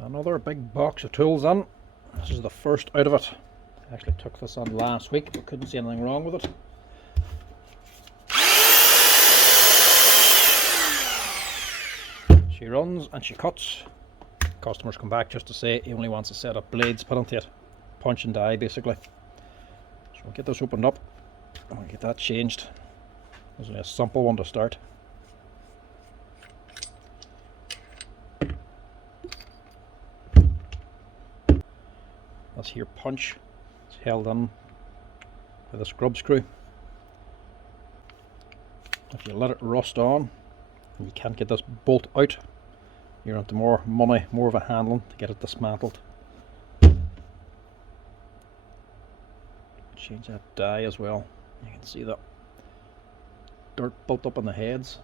Another big box of tools in. This is the first out of it. I actually took this on last week, but couldn't see anything wrong with it. She runs and she cuts. Customers come back just to say he only wants a set of blades put into it. Punch and die basically. So we'll get this opened up and we'll get that changed. There's only a simple one to start. This here punch is held in with a scrub screw. If you let it rust on and you can't get this bolt out, you're into more money, more of a handling to get it dismantled. Change that die as well. You can see that dirt built up on the heads.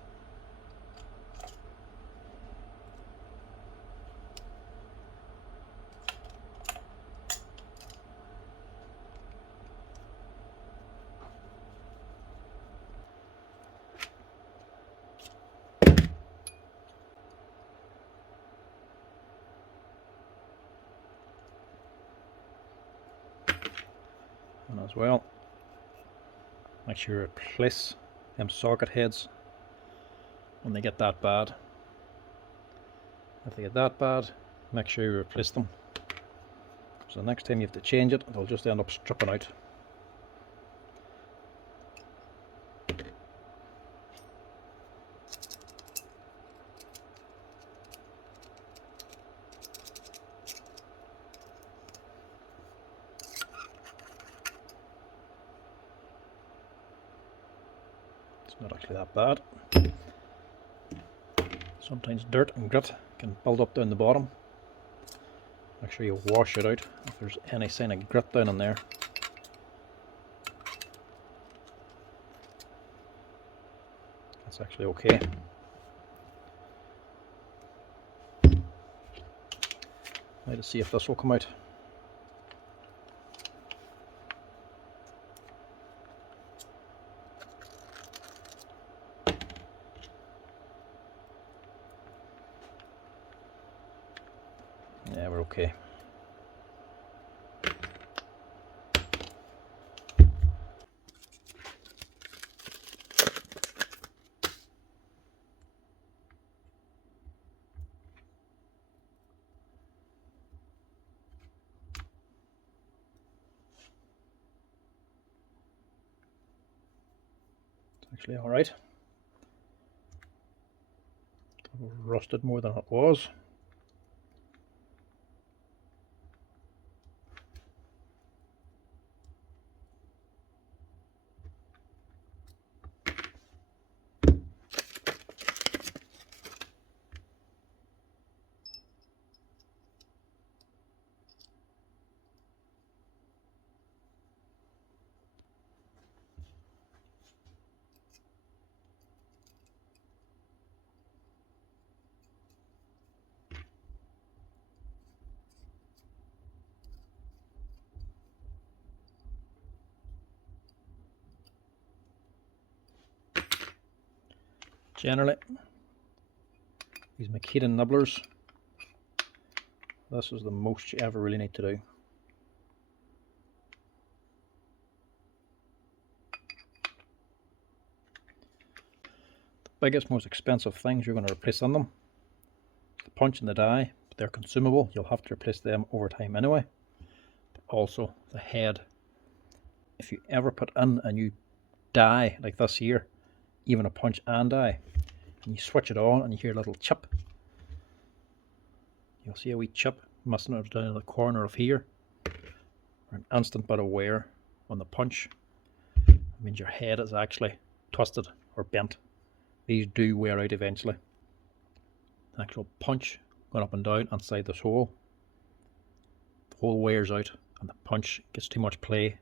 And as well, make sure you replace them socket heads when they get that bad. If they get that bad, make sure you replace them. So the next time you have to change it, they'll just end up stripping out. It's not actually that bad. Sometimes dirt and grit can build up down the bottom. Make sure you wash it out if there's any sign of grit down in there. That's actually okay. Now to see if this will come out. Yeah, we're okay. It's actually all right. Rusted more than it was. Generally, these Makita Nibblers, this is the most you ever really need to do. The biggest, most expensive things you're going to replace on them, the punch and the die, but they're consumable, you'll have to replace them over time anyway. But also the head. If you ever put in a new die like this here, even a punch and die, and you switch it on and you hear a little chip, you'll see a wee chip missing out down in the corner of here, or an instant bit of wear on the punch. It means your head is actually twisted or bent. These do wear out eventually. The actual punch going up and down inside this hole, the hole wears out and the punch gets too much play.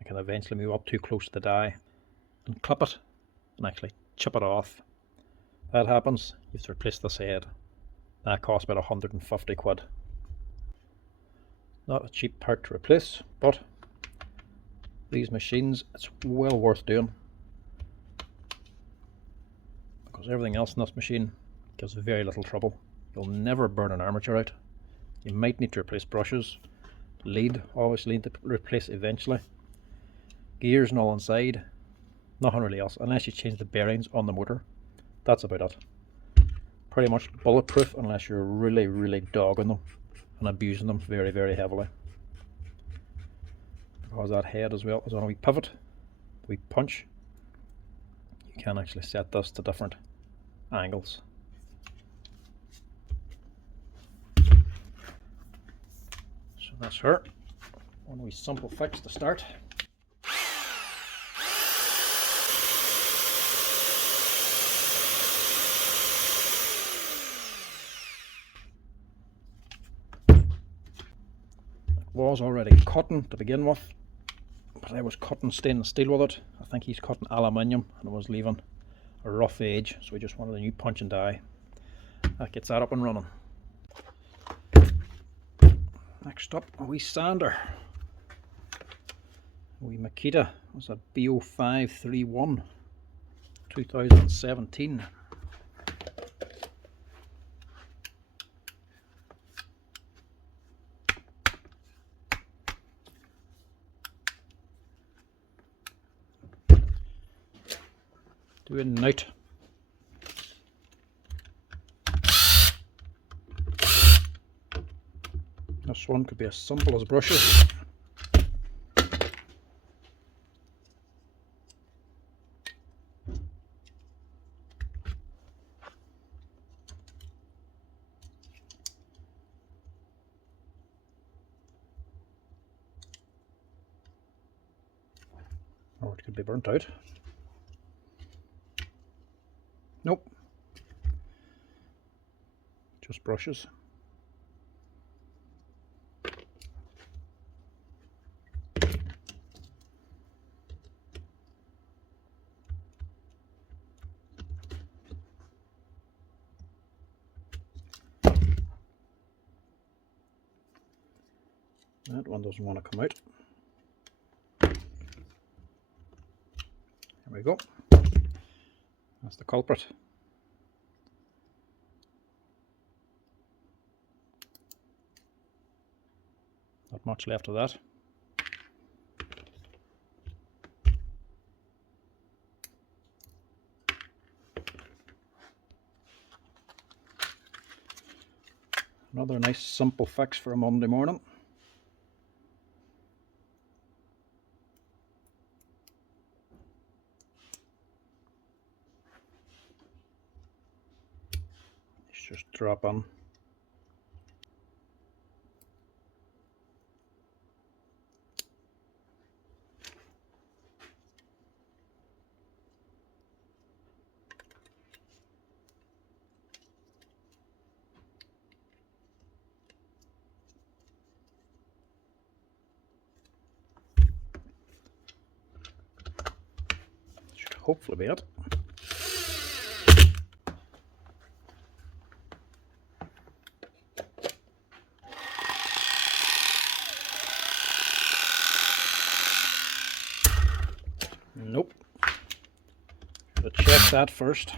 It can eventually move up too close to the die and clip it and actually chip it off. If that happens, you have to replace this head. That costs about 150 quid. Not a cheap part to replace, but these machines, it's well worth doing, because everything else in this machine gives very little trouble. You'll never burn an armature out. You might need to replace brushes. Lead, obviously need to replace eventually. Gears and all inside. Nothing really else, unless you change the bearings on the motor. That's about it. Pretty much bulletproof unless you're really dogging them and abusing them very heavily. Because that head as well is on a wee pivot, a wee punch. You can actually set this to different angles. So that's her. One wee simple fix to start. Was already cutting to begin with, but I was cutting stainless steel with it. I think he's cutting aluminium and it was leaving a rough edge, so we just wanted a new punch and die. That gets that up and running. Next up, a wee sander. A wee Makita. Was a BO531 2017. Do it out. This one could be as simple as brushes. Or it could be burnt out. Nope. Just brushes. That one doesn't want to come out. There we go. That's the culprit. Not much left of that. Another nice simple fix for a Monday morning. Just drop on. Should hopefully be it. Nope. Should have checked that first.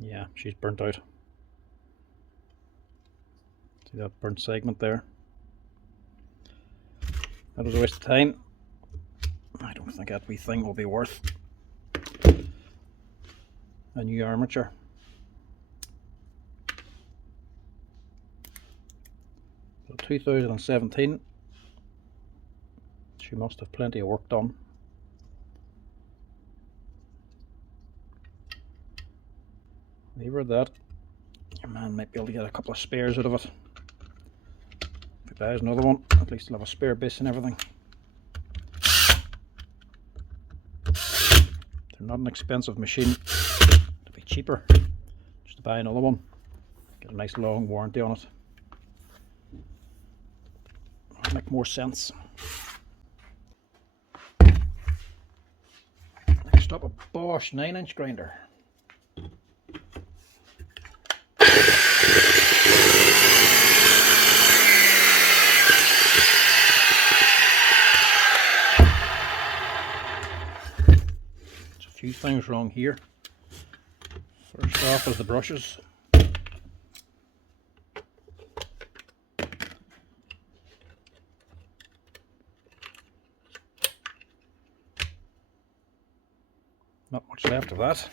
Yeah, she's burnt out. See that burnt segment there? That was a waste of time. I don't think that wee thing will be worth a new armature. So 2017, she must have plenty of work done. Leave her at that. Your man might be able to get a couple of spares out of it. If he buys another one, at least he'll have a spare base and everything. They're not an expensive machine. It'll be cheaper just to buy another one. Get a nice long warranty on it. It'll make more sense. Next up, a Bosch 9-inch grinder. things wrong here. First off is the brushes. Not much left of that.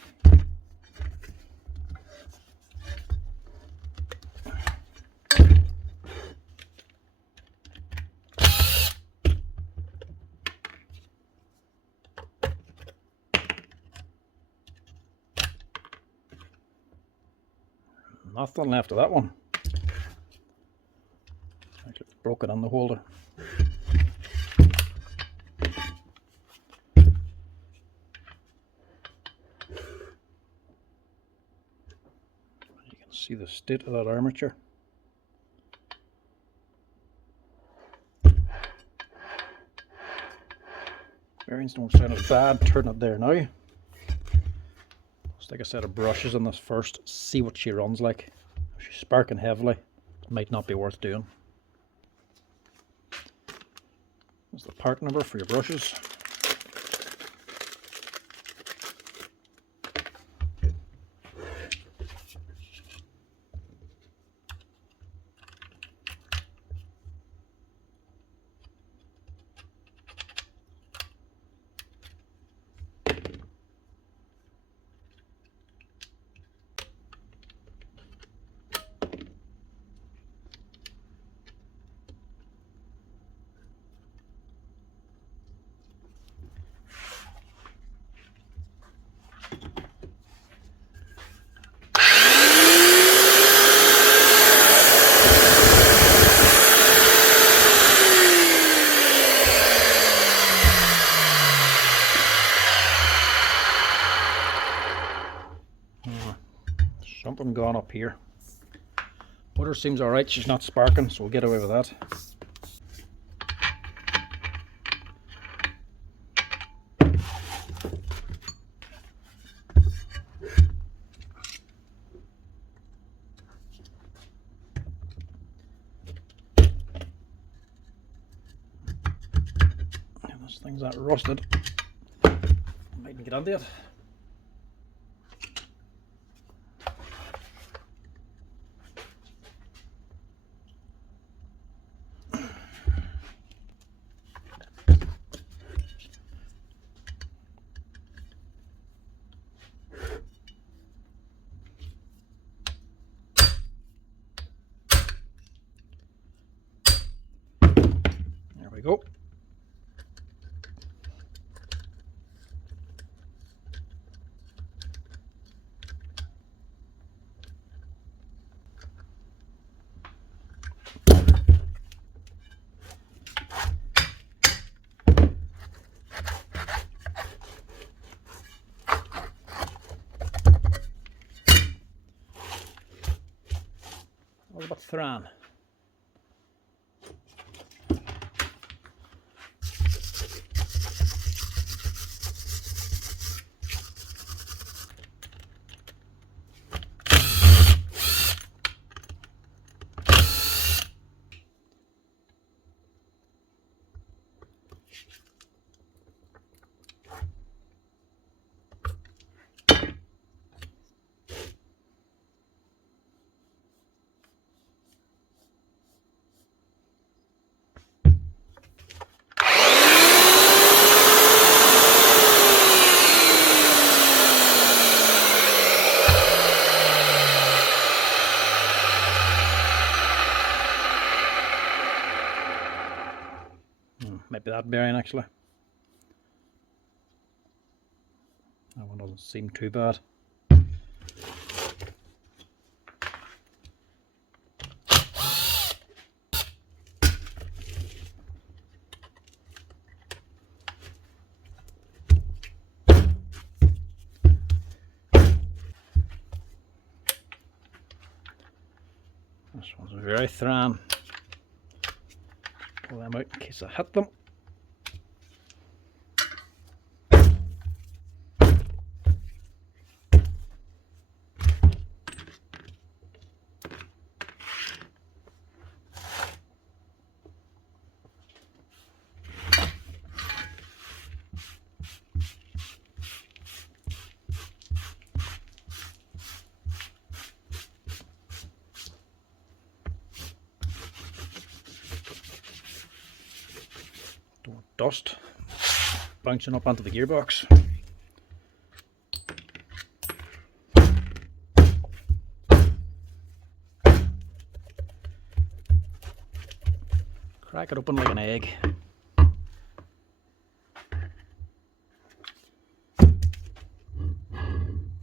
Nothing left of that one. Actually, broke it on the holder. You can see the state of that armature. Bearings don't sound as bad. Turn it there now. Let's take a set of brushes on this first, see what she runs like. If she's sparking heavily, it might not be worth doing. There's the part number for your brushes. Something gone up here. Motor seems alright, she's not sparking, so we'll get away with that. And this thing's that rusted. Mightn't get onto it. There we go. What about Thran? Might be that bearing actually. That one doesn't seem too bad. This one's very Thran. Pull them out in case I hit them. dust bouncing up onto the gearbox. Crack it open like an egg.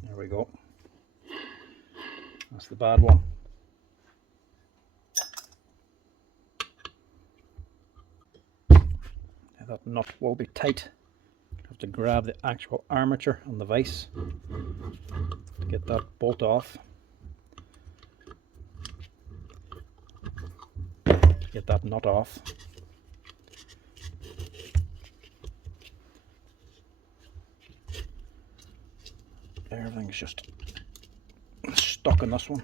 There we go. That's the bad one. Now that nut will be tight. Have to grab the actual armature on the vise. Get that bolt off. Get that nut off. Everything's just stuck in this one.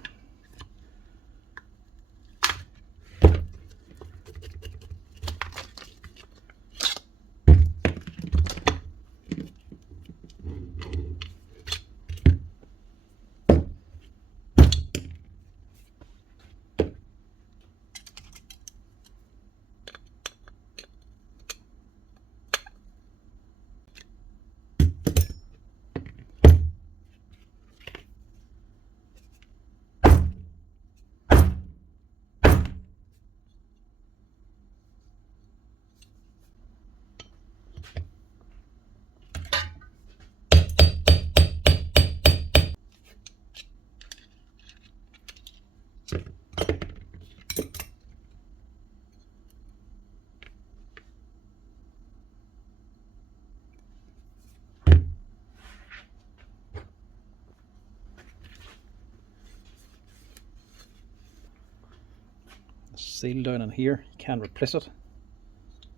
Seal down in here, you can replace it.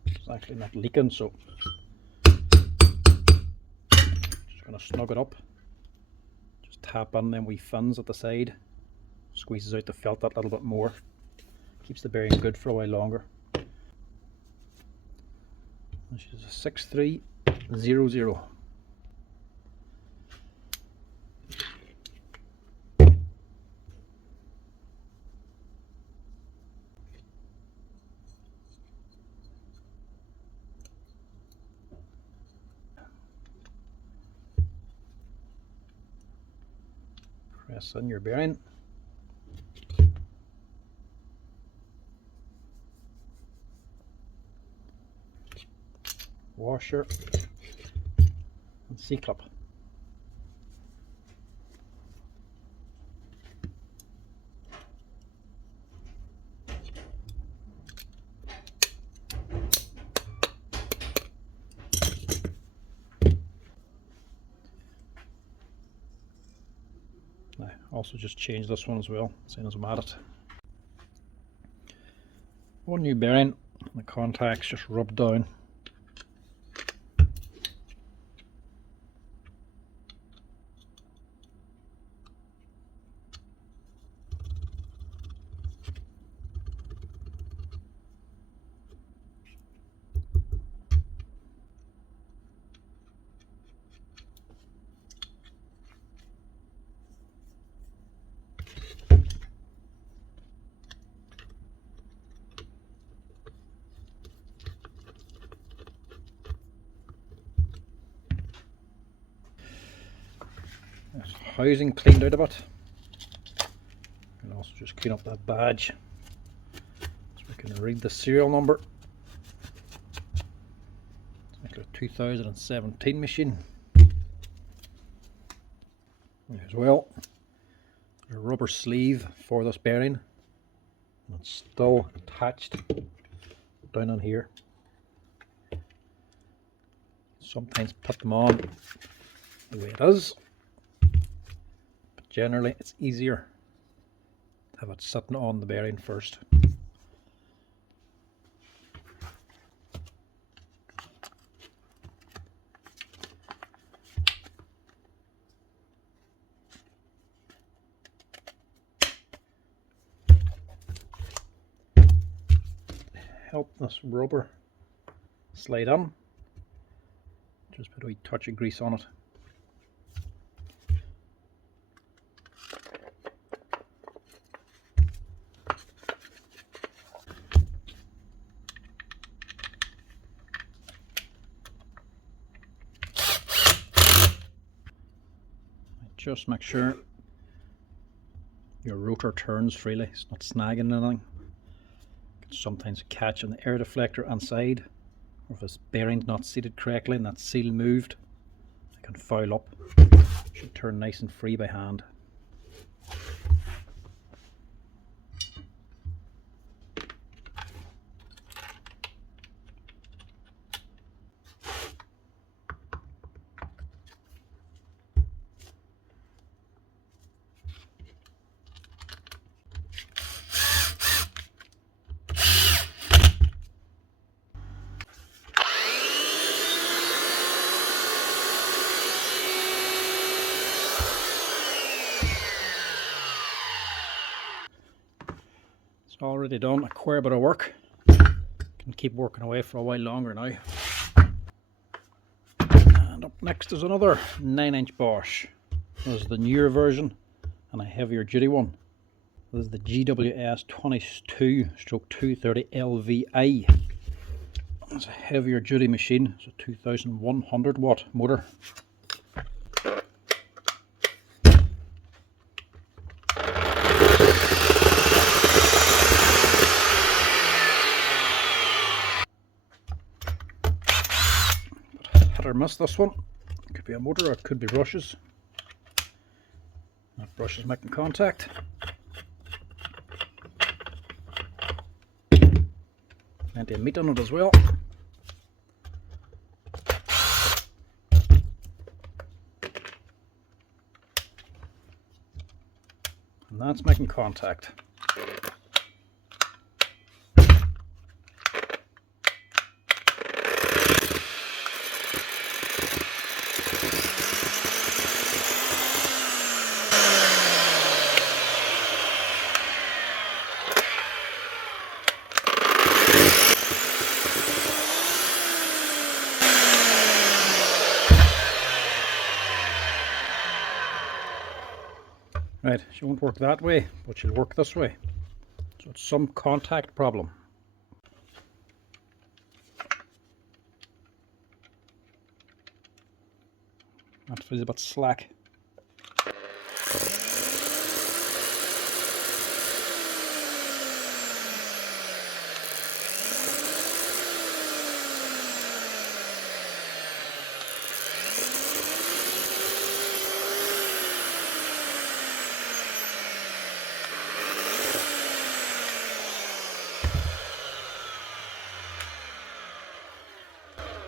It's actually not leaking, so just going to snug it up. Just tap on them wee fins at the side, squeezes out the felt that little bit more, keeps the bearing good for a while longer. This is a 6300. Press in your bearing. Washer and C-clip. Also just change this one as well, same as I'm at it. One new bearing, the contacts just rub down. Housing cleaned out a bit. And also just clean up that badge so we can read the serial number. It's like a 2017 machine. As well, there's a rubber sleeve for this bearing, and it's still attached down on here. Sometimes put them on the way it is. Generally, it's easier to have it sitting on the bearing first. Help this rubber slide on. Just put a wee touch of grease on it. just make sure your rotor turns freely, it's not snagging anything. Can sometimes catch on the air deflector inside, or if this bearing's not seated correctly and that seal moved, it can foul up. Should turn nice and free by hand. Already done, a queer bit of work. Can keep working away for a while longer now. And up next is another 9-inch Bosch. This is the newer version and a heavier duty one. This is the GWS 22/230 LVI. It's a heavier duty machine. It's a 2100 watt motor. Hit or miss this one. It could be a motor or it could be brushes. That brush is making contact. Plenty of meat on it as well. And that's making contact. Right, she won't work that way, but she'll work this way. So it's some contact problem. That feels a bit slack.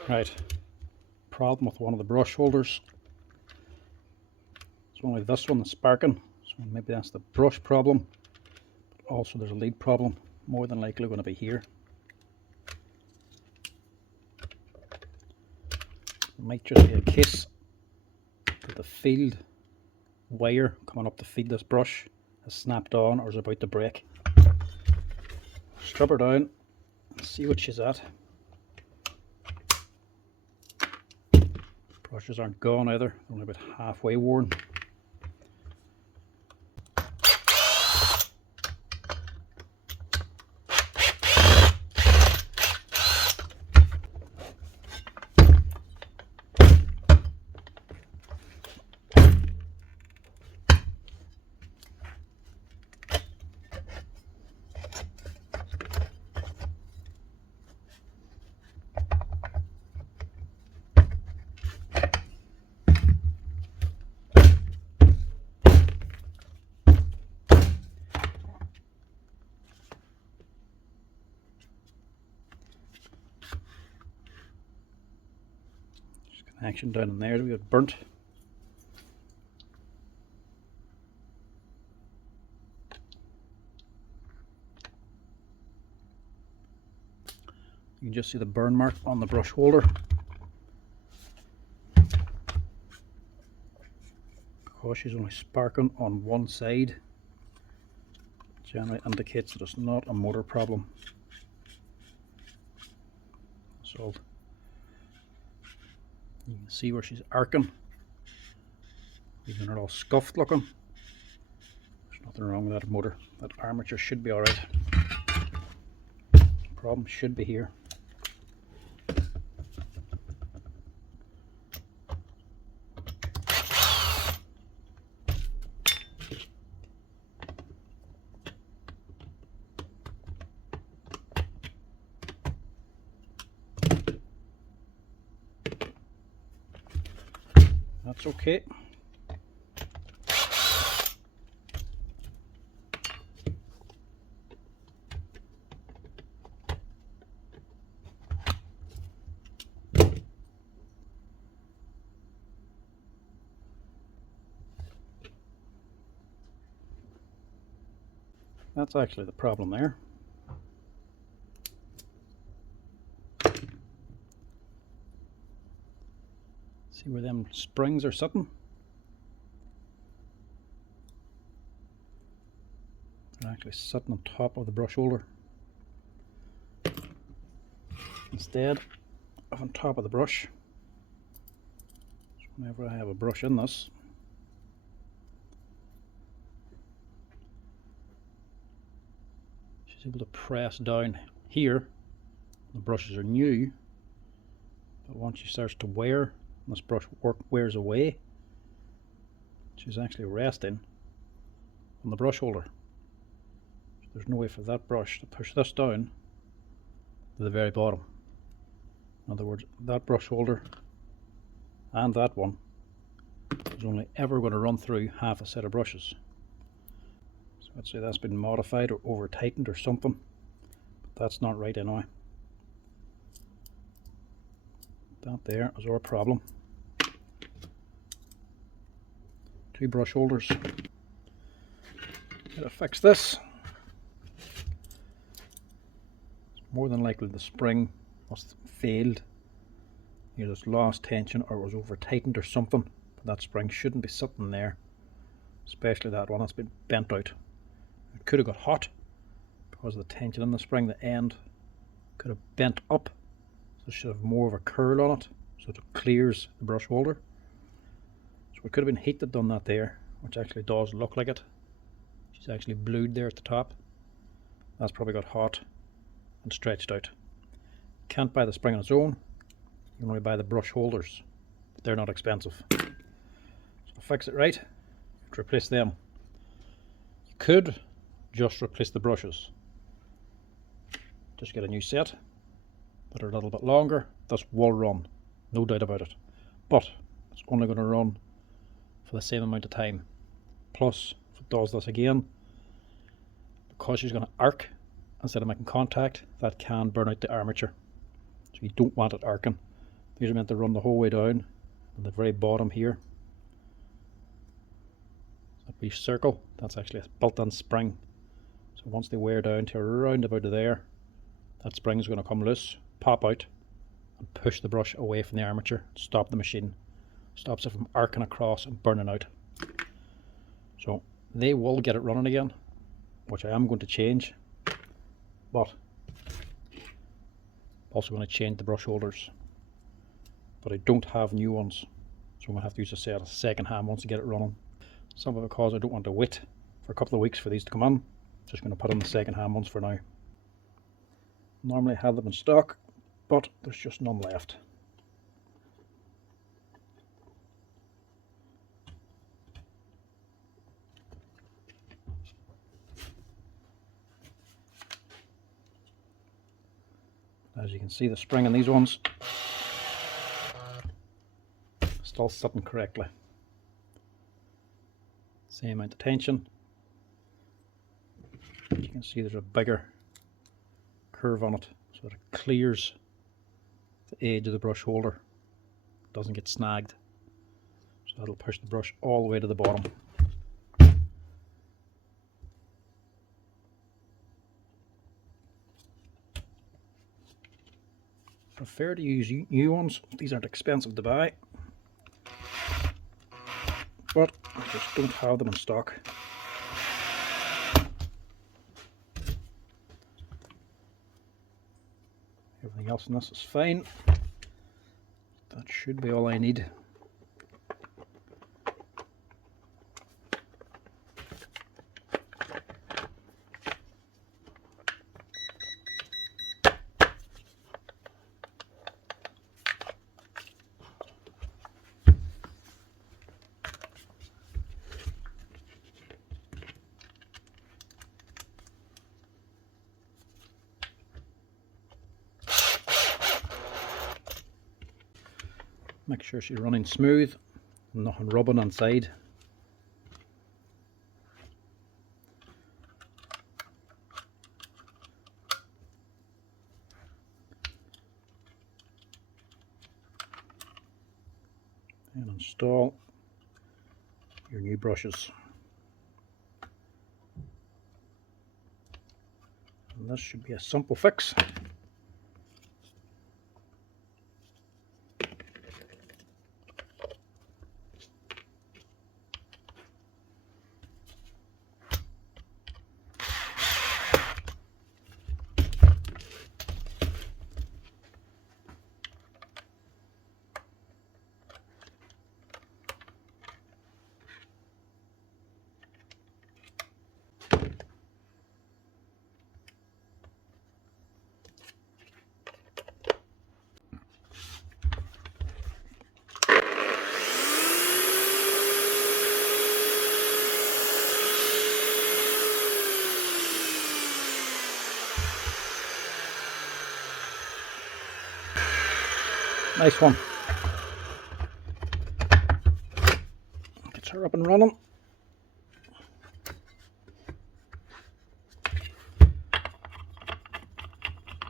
Right, problem with one of the brush holders. It's only this one that's sparking, so maybe that's the brush problem. But also there's a lead problem, more than likely going to be here. It might just be a case that the field wire coming up to feed this brush has snapped on or is about to break. Strip her down and see what she's at. Brushes aren't gone either, they're only about halfway worn. Action down in there to get burnt. You can just see the burn mark on the brush holder. Because she's only sparking on one side, generally indicates that it's not a motor problem. So you can see where she's arcing, even her all scuffed looking. There's nothing wrong with that motor. That armature should be alright. Problem should be here. That's okay. That's actually the problem there. See where them springs are sitting? They're actually sitting on top of the brush holder instead of on top of the brush. So whenever I have a brush in this, she's able to press down here. The brushes are new, but once she starts to wear, this brush wears away, she's actually resting on the brush holder. So there's no way for that brush to push this down to the very bottom. In other words, that brush holder and that one is only ever going to run through half a set of brushes. So I'd say that's been modified or over tightened or something, but that's not right anyway. That there is our problem. Two brush holders. Gotta fix this. It's more than likely the spring must have failed. Either it's lost tension or it was over tightened or something. But that spring shouldn't be sitting there, especially that one that's been bent out. It could have got hot because of the tension in the spring. The end could have bent up. So it should have more of a curl on it, so it clears the brush holder. So it could have been heat that done that there, which actually does look like it. She's actually blued there at the top. That's probably got hot and stretched out. Can't buy the spring on its own. You can only buy the brush holders. But they're not expensive. So to fix it right, you have to replace them. You could just replace the brushes. Just get a new set that are a little bit longer. This will run, no doubt about it, but it's only going to run for the same amount of time. Plus, if it does this again, because she's going to arc instead of making contact, that can burn out the armature. So you don't want it arcing. These are meant to run the whole way down at the very bottom here. That wee circle, that's actually a built-in spring. So once they wear down to around about there, that spring is going to come loose, pop out and push the brush away from the armature, stop the machine, stops it from arcing across and burning out. So they will get it running again, which I am going to change, but also going to change the brush holders. But I don't have new ones, so I'm going to have to use a set of second-hand ones to get it running. Simply because I don't want to wait for a couple of weeks for these to come in. Just going to put on the second-hand ones for now. Normally I have them in stock, but there's just none left. As you can see, the spring in these ones still sitting correctly. Same amount of tension. You can see there's a bigger curve on it, so it clears the edge of the brush holder. It doesn't get snagged. So that'll push the brush all the way to the bottom. Prefer to use new ones. These aren't expensive to buy, but I just don't have them in stock. Everything else in this is fine. That should be all I need. Make sure she's running smooth. nothing rubbing inside. And install your new brushes. And this should be a simple fix. Nice one. Gets her up and running.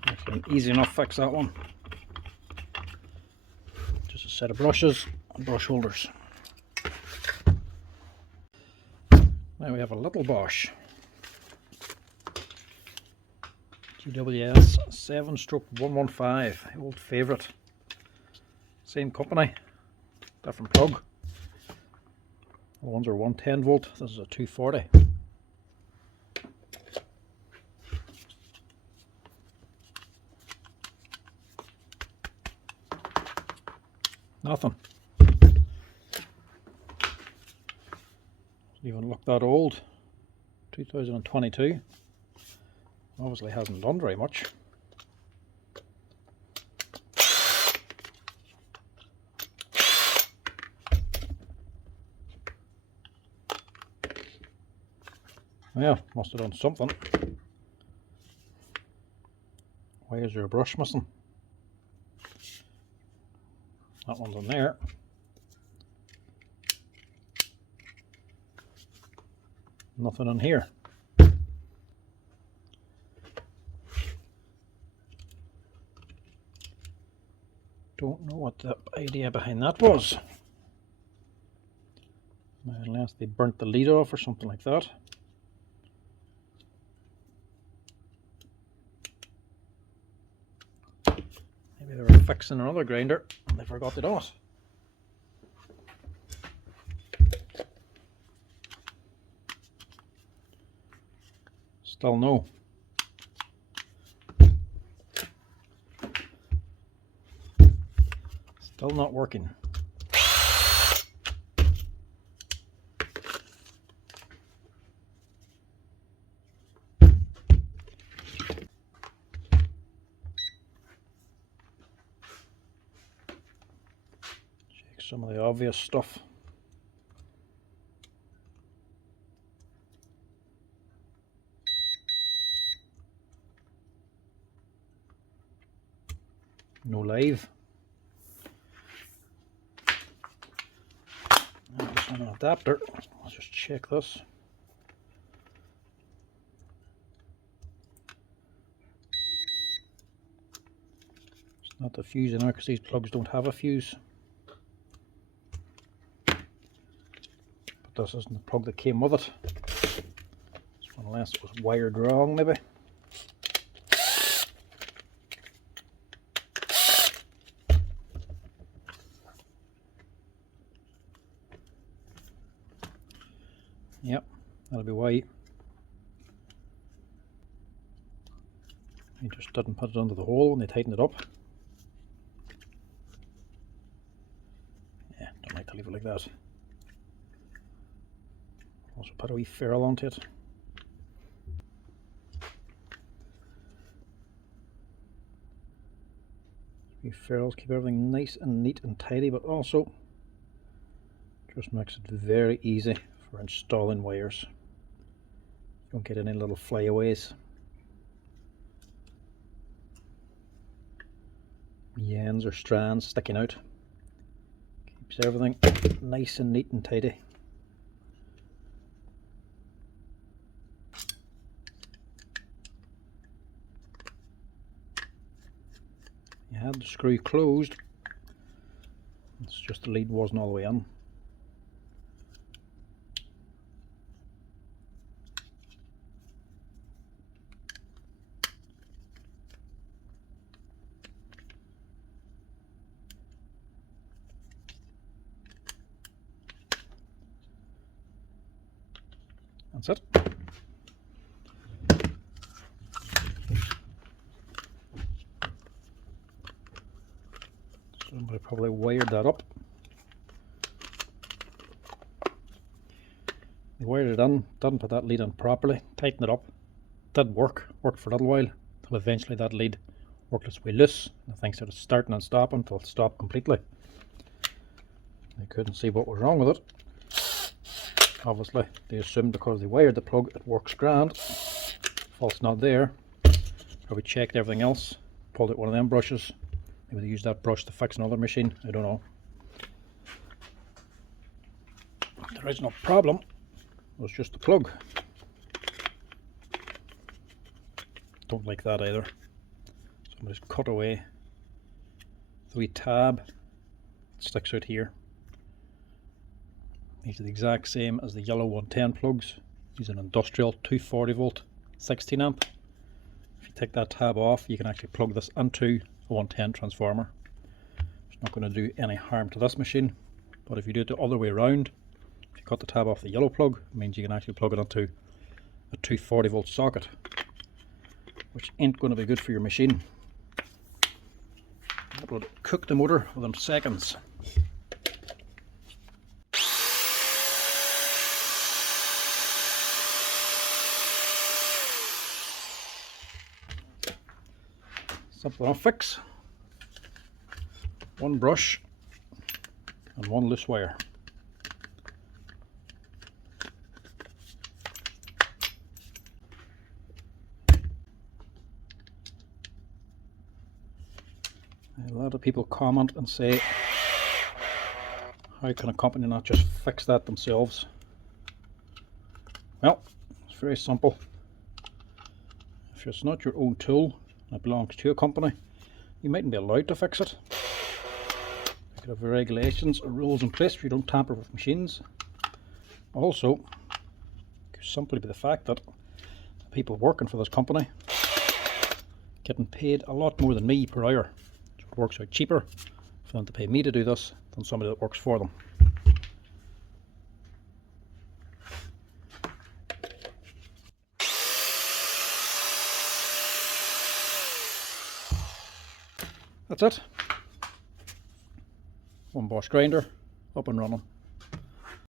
Actually an easy enough fix, that one. Just a set of brushes and brush holders. Now we have a little Bosch GWS 7/115, old favourite. Same company, different plug. The ones are 110 volt, this is a 240. Nothing. Doesn't even look that old. 2022. Obviously hasn't done very much. Yeah, must have done something. Why is there a brush missing? That one's in there. Nothing in here. Don't know what the idea behind that was. Unless they burnt the lead off or something like that. Maybe they were fixing another grinder and they forgot to do it. Still no. Still not working. Check some of the obvious stuff. No live. Just an adapter. Let's just check this. It's not the fuse in there because these plugs don't have a fuse. But this isn't the plug that came with it. Unless it was wired wrong, maybe. Yep, that'll be why. He just didn't put it under the hole when they tightened it up. Yeah, don't like to leave it like that. Also put a wee ferrule onto it. Wee ferrules keep everything nice and neat and tidy, but also just makes it very easy for installing wires. Don't get any little flyaways. Ends or strands sticking out. Keeps everything nice and neat and tidy. You had the screw closed, it's just the lead wasn't all the way in. That's it. Somebody probably wired that up. They wired it in, didn't put that lead in properly, tightened it up. Did worked for a little while, until eventually that lead worked its way loose. The thing started starting and stopping until it stopped completely. They couldn't see what was wrong with it. Obviously, they assumed because they wired the plug it works grand. Fault's not there. Probably checked everything else, pulled out one of them brushes. Maybe they used that brush to fix another machine, I don't know. The original problem was just the plug. Don't like that either. So I'm just cut away the wee tab. It sticks out here. These are the exact same as the yellow 110 plugs. These are an industrial 240 volt 16 amp. If you take that tab off, you can actually plug this into a 110 transformer. It's not going to do any harm to this machine, but if you do it the other way around, if you cut the tab off the yellow plug, it means you can actually plug it into a 240 volt socket, which ain't going to be good for your machine. That would cook the motor within seconds. Simple enough fix. One brush and one loose wire. A lot of people comment and say, how can a company not just fix that themselves? Well, it's very simple. If it's not your own tool, it belongs to a company, you mightn't be allowed to fix it. You could have regulations or rules in place if you don't tamper with machines. Also, it could simply be the fact that the people working for this company getting paid a lot more than me per hour. So it works out cheaper for them to pay me to do this than somebody that works for them. That's it. One Bosch grinder, up and running.